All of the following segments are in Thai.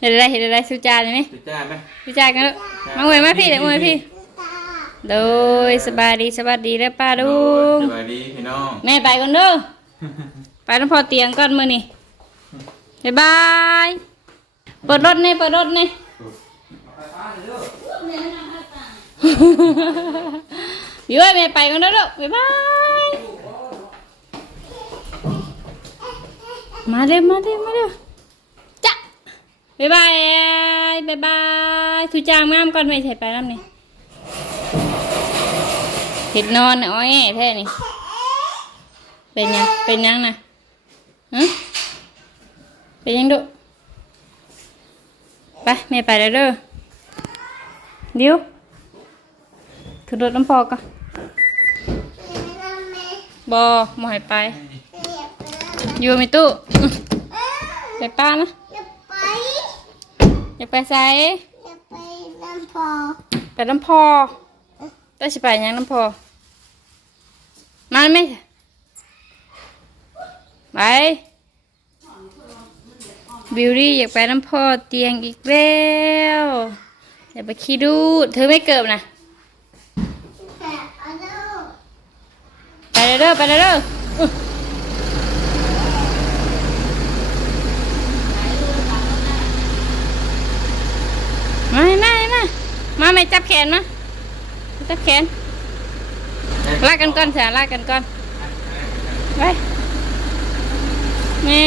เห็นอะไรเห็นอะไรสุจาเลยไหมจะจ้าไหมสุจากันลูกมาเวยมาพี่เดี๋ยวมาพี่ โดยสบายดีสวัสดีแล้วป้าลุงสวัสดีพี่น้องแม่ไปก่อนเด้อไปต้องพอเตียงก่อนมือนี่บ๊ายบายเปิดรถนี่เปิดรถนี่อยู่ไว้แม่ไปก่อนเด้อลูกบ๊ายบายมาเร็วมาเร็วมาเร็วจ้ะ บ๊ายบายบ๊ายบายทุจางงามก่อนไม่ใช่ไปน้ำนี่เห็ดนอนอ้อยแท้นี่ เป็นยังเป็นยังนะฮะเป็นยังดุไปแม่ไปแล้วเด้อเดี๋ยวขึ้นรถน้ำพอก่อนบอหมอยไป อยู่ไหมตู้ไปป้านะ อย่าไปใส่อย่าไปน้ำพอไปน้ำพอต้องสิไปยังน้ำพอมาไหมไปบิวตี้อยากไปน้ำพอเตียงอีกแล้วอย่าไปขี้ดูดเธอไม่เกิบนะแค่เอาดูไปเลยเด้อไปเลยเด้ออื้อมามามามา ไม่จับแขนมาจับแขน ลากกันก่อนสาลากกันก่อน ไปแม่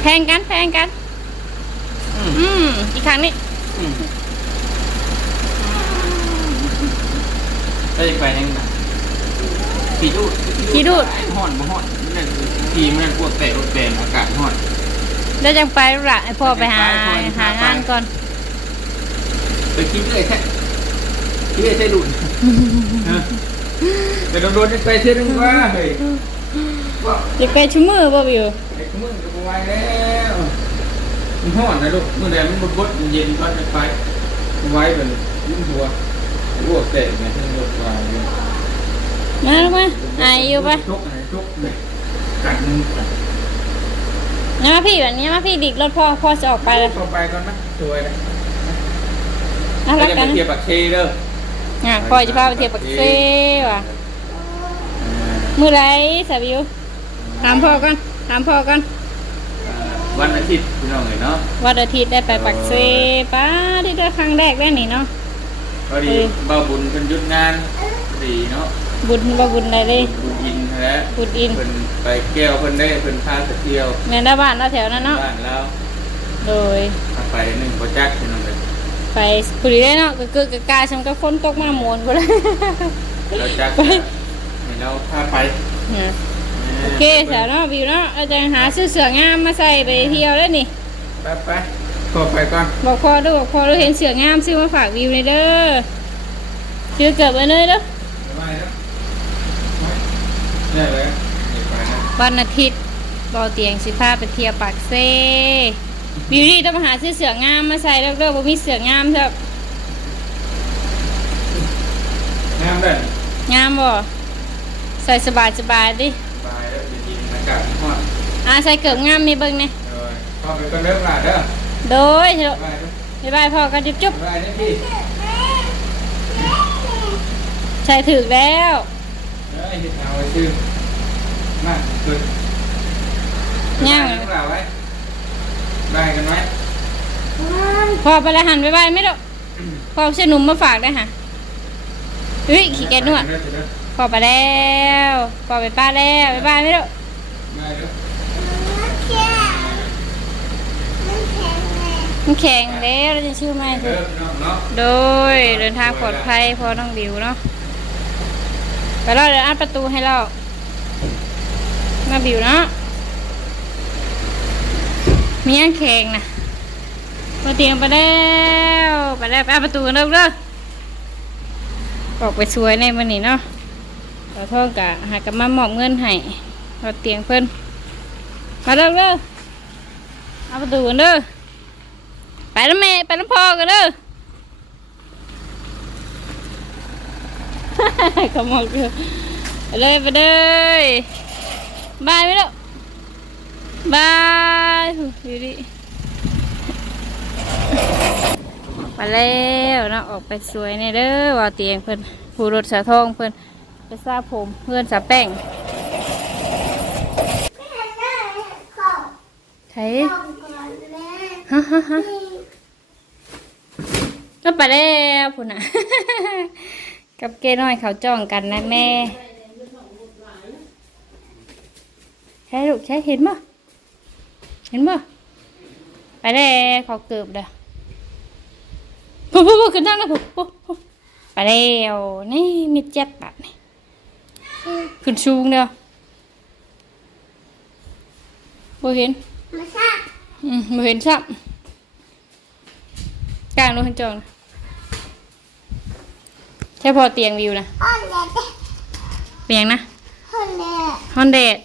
แพงกันแพงกัน อืมอีกครั้งนี้ก็จะไปยังไงขี่ดูดขี้ดูดห่อนมาห่อนนั่นขี่มันพวกเตะรถเตนอากาศห่อนแล้วจังไปลูกละให้พ่อไปหาหางานก่อน ไปคิดเลยแท้คิดเลยใช่ดูดแต่โดนๆไปเชื่อนึงว่าเฮ้ยว่าอยากไปชุ่มมือบ่บิวไอ้มึงจะไปไวแล้วมันห่อนนะลูกเมื่อใดมันบดๆเย็นๆก็จะไปไว้แบบยิ้มหัวพวกเตะเนี่ยให้รถวางเลยมาลูกมาไออยู่ปะทุกไหนทุกเลยกัดมึงเนี่ยมาพี่แบบนี้มาพี่ดิกรถพ่อพ่อจะออกไปแล้วเข้าไปก่อนนะสวยเลย น่ารักจะกัไปนเทียบปักเชเด้ออะพ่อจะพาไปเที่ยวปักเซ่ว่ะมือไรสาวิวถามพ่อก่อนถามพ่อก่อนวันอาทิตย์พี่น้องเลยเนาะวันอาทิตย์ได้ไปปักเซ่ป้าที่ได้ครั้งแรกได้นี่เนาะ พอดีเบาบุญเป็นยุดงานพอดีเนาะบุญบ่บุญอะไรเลย บุญอินแล้วบุญอิน เพิ่นไปแก้วเพิ่นได้เพิ่นพาไปเที่ยวแม่นได้บ้านแล้วแถวนั้นเนาะ บ้านแล้วโดยพาไปหนึ่งโปรเจกต์พี่น้องเลย ไปคุยได้เนาะก็คือกะกายฉันก็ฝนตกมาหมวนกูเลยเราจักให้เราพาไปโอเคสาวเนาะวิวเนาะอาจารย์หาซื้อเสื้องามมาใส่ไปเที่ยวได้นี่ไปไปขอไปก่อนบอกพ่อด้วยบอกพ่อด้วยเห็นเสื้องามซื้อมาฝากวิวเลยเด้อซื้อเกิดไปเลยเด้อไปแล้วเนี่ยเลยไปนะวันอาทิตย์บอเตียงสิพาไปเที่ยวปากเซ่ วิวนี่ต้องมาหาซื้อเสื้องามมาใส่แล้วเด้อบ่มีเสื้องามเถอะงามเด้องามบ่ใส่สบายสบายดิไปแล้วจะกินอากาศร้อนอ่าใส่เกิบงามมีเบิ่งนี่เลยพอไปก่อนเด้อมาเด้อโดยเถอะไปเด้อบ๊ายบายพ่อกันจุ๊บจุ๊บไปเด้อพี่ใส่ถึกแล้วเอ้ยเฮ็ดเอาไว้ชื่อมาขึ้นย่างไปกันไว้ ไปกันไหมพ่อไปแล้วหันบ๊ายบายไหม่ดอกพ่อเอาเสื้อหนุ่มมาฝากได้ค่ะเฮ้ยขี้แกนวดพอไปแล้วพอไปป้าแล้วบ๊ายบายไม่รู้ได้เด้อมันแข็งมันแข็งเลยมันแข็งแล้วเราจะชื่อไม่ถูเด้กอพี่น้องเนาะโดยเดินทางปลอดภัยพอน้องบิวเนาะไปเราเดินอัดประตูให้เรามาบิวเนาะ มีอันแข็งนะมาเตียงไปแล้วไปแล้วไปอัดประตูกันเด้อเด้อออกไปสวยในวันนี้เนาะขอโทษกะหากับมาหมอบเงินให้เราเตียงเพิ่นมาเด้อเด้อเอาประตูกันเด้อไปแล้วแม่ไปแล้วพ่อกันเด้อขโมยไปเลยไปเลยบายไหมลูก บายอยู่ดิไปแล้วเนาะออกไปสวยในเด้อว่าเตียงเพิ่นผู้รถสาทองเพิ่นไปซาผมเพื่อนสาแป้งไม่เห็นหน้าเขาไทยเข้าก่อนแม่ฮะฮะฮะก็ไปแล้วพุ่นน่ะ กับเก้น้อยเขาจ้องกันนะแม่ ใช่ลูกใช่เห็นบ่เห็นบ่ไปแล้วเขาเกือบเด้อปุ๊บปุ๊บปุ๊บขึ้นทางแล้วปุ๊บปุ๊บปุ๊บไปแล้วนี่มีเจ็ดบาทนี่ขึ้นสูงเด้อบ่เห็นมาซะอืมบ่เห็นซ้ำกลางรถคันจองนะแค่พอเตียงวิวนะฮอนเด็ดเปียงนะฮอนเด็ดฮอนเดด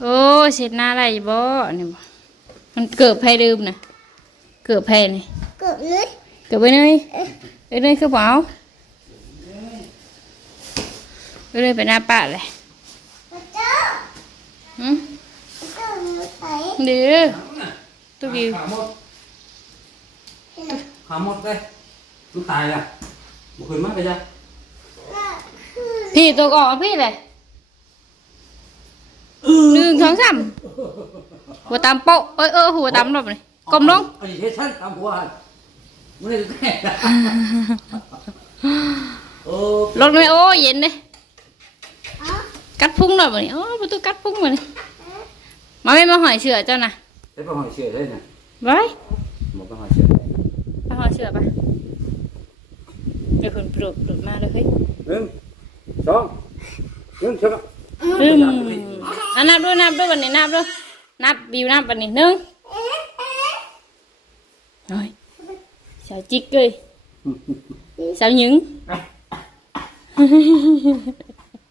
โอ้เช็ดหน้าไรบ่นี่บ่มันเกิดไผลืมนะเกิดไผนี่เกือบลึกเกิดไปเนยเอ้ยเนยคือเปล่าเอ้ยเนยไปหน้าป้าเลยมาเจ้าหืมเจ้าอยู่ไหนเดี๋ยวตัววิวขาหมดขาหมดเลยลูกตายละบุคืนมากไปจ้ะน่ะคือพี่ตัวออกมาพี่เลย หนึ่งสองสามหัวตามโป๊ะเอ้ยเออหัวตามรอบเลยกลมลงอันนี้เฮ็ดชั้นตามหัวไม่ได้แก่โอ้รถไม่โอ้เย็นเลยอ๋อกัดพุงหน่อยบ่นี่อ๋อประตูกัดพุงบ่นี่มาไม่มาหอยเชือเจ้านะเฮ็ดไปหอยเชื่อได้น่ะไว้หมดไปหอยเชื่อไปหอยเชือปะเดี๋ยวคนปลุกปลุกมาเลยเฮ้ยหนึ่งสองหนึ่งสองอืม อะนับด้วยนับด้วยวันนี้นับด้วยนับบิวนับวันนี้หนึ่งโอ้ยสาวจิกเลยสาวหญิง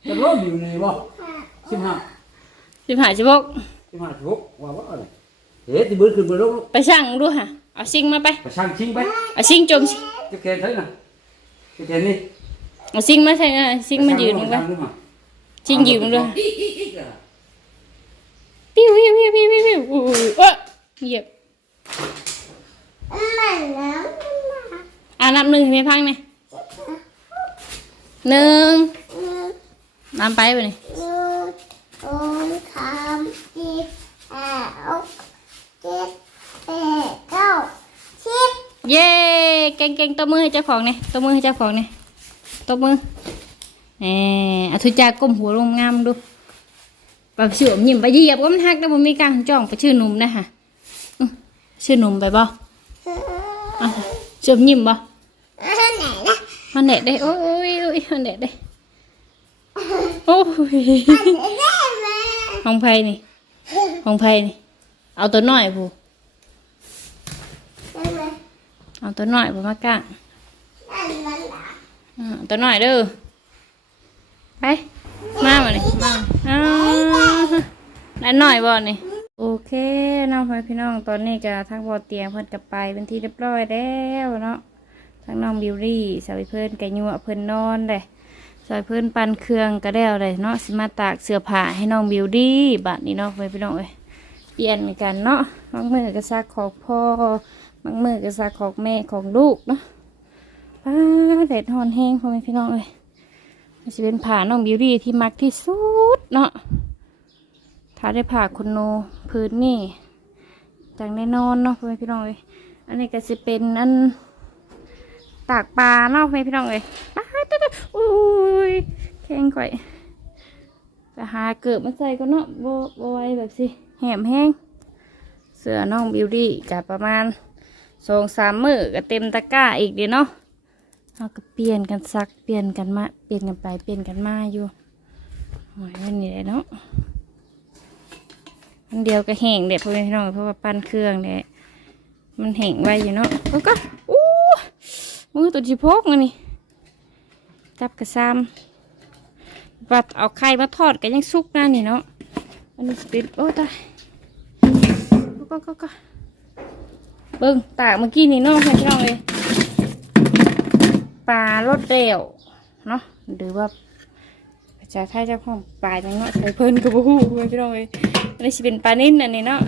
จะรออยู่นี่บ่สิบห้าสิบห้าสิบหกสิบห้าสิบหกว่าว่าอะไรเฮ็ดที่เบิ้ลขึ้นเบิ้ลลงไปิ้วปิ้วปิ้วปิ้วปิ้วปิ้วปิ้วอุ้ยเอ้ยเหยียบมันแล้วอ่านับหนึ่งให้พังไหมหนึ่งนำไปไปนี่หนึ่งสองสามสี่ห้าหกเจ็ดแปดเก้าสิบเย้เก่งเก่งๆตัวมือให้เจ้าของนี่ตัวมือให้เจ้าของนี่ตัวมือแหมอาทุจากก้มหัวลงงามดู แบบเสื่อมยิ้มไปเหยียบก็มันหักแล้วผมมีการจ้องไปชื่อนุ่มนะฮะชื่อนุ่มไปบ่อะเสื่อมยิ้มบ่อันไหนนะมันเด็ดได้โอ้ยโอ้ยมันเด็ดได้โอ้ยอันไหนได้ไหมห้องไผ่นี่ห้องไผ่นี่ เอาตัวน้อยผู้เอาตัวน้อยผู้มากางอันนั้นล่ะอ่าตัวน้อยเด้อไป มามาเลยมาอ่า ได้หน่อยบ่นี่โอเคน้องพ่อพี่น้องตอนนี้ก็ทางบ่อเตียงเพิ่นกับไปเป็นที่เรียบร้อยแล้วเนาะทางน้องบิวรี่สาวเพิ่นกะยัวเพิ่นนอนเลยสาวเพิ่นปันเครื่องก็แล้วเลยเนาะสิมาตากเสื้อผ้าให้น้องบิวดี้บัดนี้เนาะพ่อพี่น้องเอ้ยเปลี่ยนกันเนาะบางมือก็ซักของพ่อบางมือก็ซักของแม่ของลูกเนาะป้าแดดฮอนแห้งพ่อแม่พี่น้องเลยมันจะเป็นผ่าน้องบิวตี้ที่มักที่สุดเนาะ ถ้าได้ผ่าคุณโนพื้นนี่จังได้นอนเนาะพ่อพี่น้องเลยอันนี้ก็จะเป็นอันตากปลาเนาะพ่อพี่น้องเลยป้าตดอุ้ยแข็งก่อยไปหาเกิดมาใส่ก็เนาะโบโบไว้แบบสิแหมแห้งเสื้อน้องบิวตี้กับประมาณสองสามมือก็เต็มตะกร้าอีกเดียวเนาะเราก็เปลี่ยนกันซักเปลี่ยนกันมาเปลี่ยนกันไปเปลี่ยนกันมาอยู่หอยวันนี้เลยเนาะ อันเดียวก็แห้งเด็ดพ่อแม่พี่น้องเพราะว่าปั้นเครื่องเนี่ยมันแห้งไวอยู่เนาะแล้วก็อู้มือตัวจีพกมานี่จับกระซามบัดเอาไข่มาทอดกันยังสุกน้านี่เนาะอันนี้ปิดโอ้ตายก็ก็ก็เบิ้งตากเมื่อกี้นี่เนาะพ่อแม่พี่น้องเลยปลารดเร็วเนาะหรือว่าภาษาไทยจ้าของปลาจังเนาะใส่เพิ่นกับบูฮู้เพื่อนพี่น้องเลย อันนี้สิเป็นปลานิ่นอันนี้เนาะ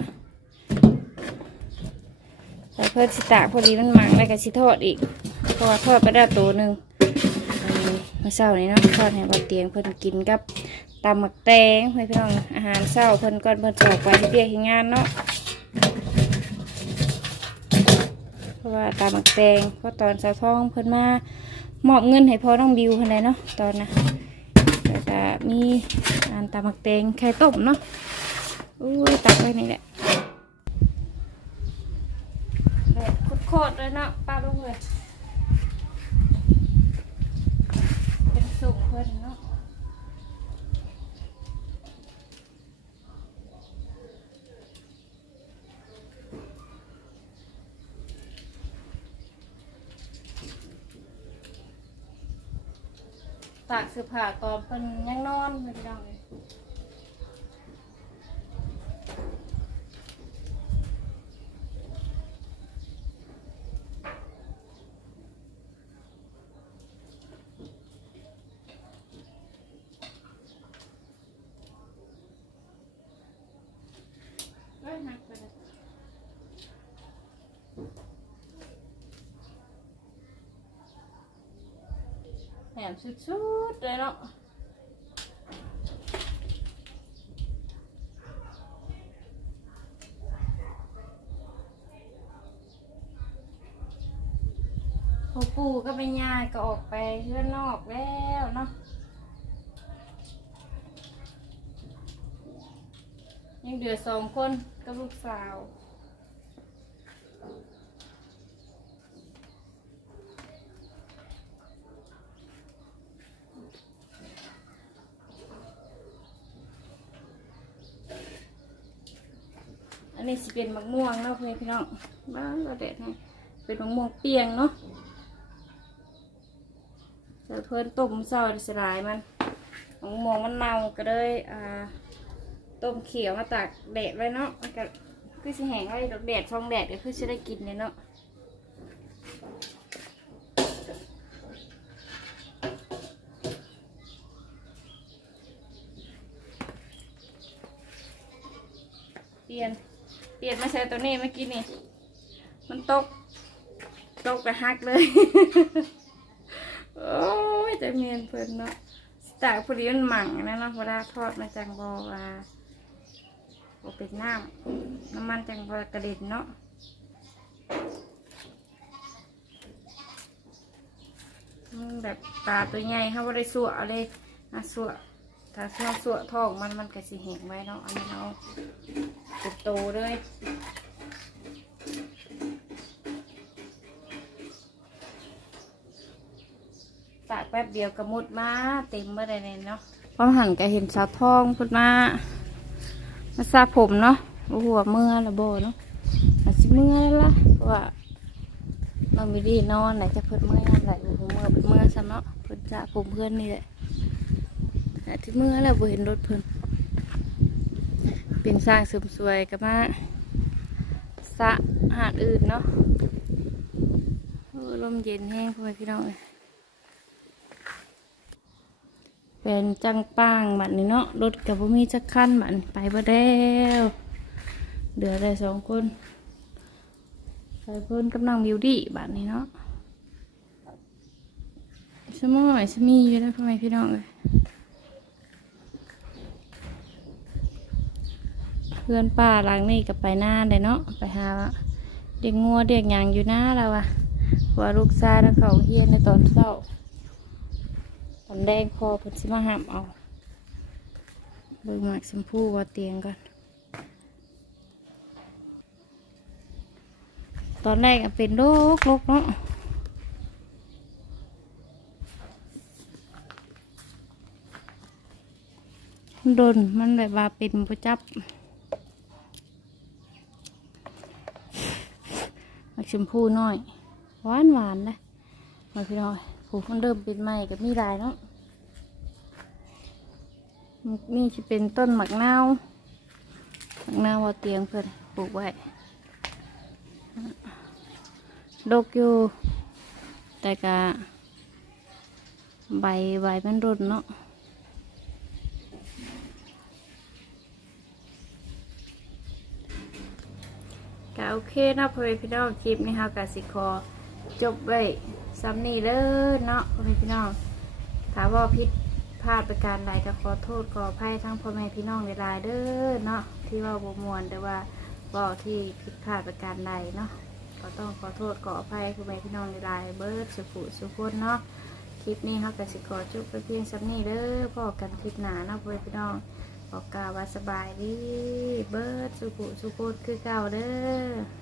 แต่เพิ่นสิตากพอดีมันหมักแล้วก็สิทอดอีกเพราะว่าทอดไปได้ตัวหนึ่งเมื่อเช้านี้เนาะทอดให้บ่เตียงเพิ่นกินกับตำหมักแตงเพื่อนพี่น้องอาหารเช้าเพิ่นก่อนเพิ่นจอกไปที่เรียกที่งานเนาะเพราะว่าตำหมักแตงเพราะตอนเช้าท้องเพิ่นมามอบเงินให้พ่อน้องบิวเพิ่นเลยเนาะตอนน่ะแล้วก็มีอันตำหมักแตงไข่ต้มเนาะ อุ้ยตักไว้นี่แหละแบบโคตรเลยเนาะป้าลุงเลยเป็นสุกเพิ่อนเนาะตากเสื้อผ้าตอนเพิ่นยังนอนไม่ได้เลยเอ้ย หักไปเลยแหมสุดๆเลยเนาะปู่ก็ไปยายก็ออกไปเพื่อนนอกแล้วเนาะ ยังเหลือสองคนกับลูกสาว อันนี้สิเป็นมะม่วงเนาะพื่อนพี่น้องบ้านเราเด็ดให้เป็นมะม่วงเปียงเนาะแต่เพื่อนต้มเศร้าสลายมันมะม่วงมันเน่าก็เลยอ่า ต้มเขียวมาตากแดดไว้เนาะมันก็คือสิแห้งไว้ดอกแดดช่องแดดก็คือจะได้กินเลยเนาะเปลี่ยนเปลี่ยนมาใช้ตัวนี้เมื่อกี้นี่มันตกตกไปหักเลย โอ้ยแต่เมียนเพลินเนาะตากพอดีมันหมั่งนะเนาะเวลาทอดมาจังบอว่า บอเป็นน้ำน้ำมันจังบกระเด็นเนาะมันแบบปลาตัวใหญ่เขาบ่ได้สัวเลยนะสัวถ้าสัวสัวทองมันมันก็สิแหงไว้เนาะอันนี้เราติดโตเลยตากแป๊บเดียวก็มุดมาเต็มเมื่อใดเลยเนาะพอหันก็เห็นสาวทองพุดมา มาสระผมเนาะโอ้โหเมื่อละโบเนาะอาจจะเมื่อแล้วล่ะเพราะว่าเราไม่ได้นอนไหนจะเพิ่นเมื่อยไหนเมื่อเพิ่นเมื่อซะเนาะเพิ่นสระผมเพื่อนนี่แหละแต่ที่เมื่อแล้วบ่เห็นรถเพิ่นเป็นสร้างเสริมสวยก็มาสระหาดอื่นเนาะโอ้ลมเย็นแห้งพ่อแม่พี่น้องเอ้ย เป็นจังป้างบัดนี้เนาะรถกับบ่มีจักคันบัดไปบ่แล้วเหลือได้สองคนใส่เพิ่นกำลังบิวดี้บัดนี้เนาะสมอยสมีอยู่แล้วพ่อแม่พี่น้องเลยเพื่อนป้าหลังนี่กับไปหน้าเลยเนาะไปหาเด็กงัวเด็กยางอยู่หน้าเราอะว่าลูกชายแล้วเขาเฮียนในตอนเช้า อนแดงพอเพิ่นสิมาหามเอาเบิ่งหมากชมพู่ว่าเตียงก่อนตอนแรกเป็นโรคโรคเนาะมันโดนมันแบบว่าเป็นประจับหมากชมพู่น้อยหวานหวานๆเลยมาพี่น้อย ผูมันเริ่มเป็นใหม่กับมีลายเนาะนี่จะเป็นต้นหมักนาวหมักนาวเอาเตียงเพื่อนปลูกไว้ดกอยู่ แต่กะใบใบมันรุนเนาะก็โอเคนาะพ่อแม่พี่น้องคลิปนี้เฮาก็สิขอ จบไว้ซ้ำนีเด้อเนาะพ่อแม่พี่น้องถ้าว่าผิดพลาดประการใดก็ขอโทษขออภัยทั้งพ่อแม่พี่น้องหลายๆเด้อเนาะที่ว่าบ่ม่วนแต่ว่าเว้าที่ผิดพลาดประการใดเนาะก็ต้องขอโทษขออภัยพ่อแม่พี่น้องหลายๆเบิร์ดสุขุสุขคนเนาะคลิปนี้เฮากสิขอจบไปเพียงซ้ำนีเด้อพอกันคลิปหน้าเนาะพ่อแม่พี่น้องขอกล่าวว่าสบายดีเบิร์ดสุขุสุขุคือเก่าเด้อ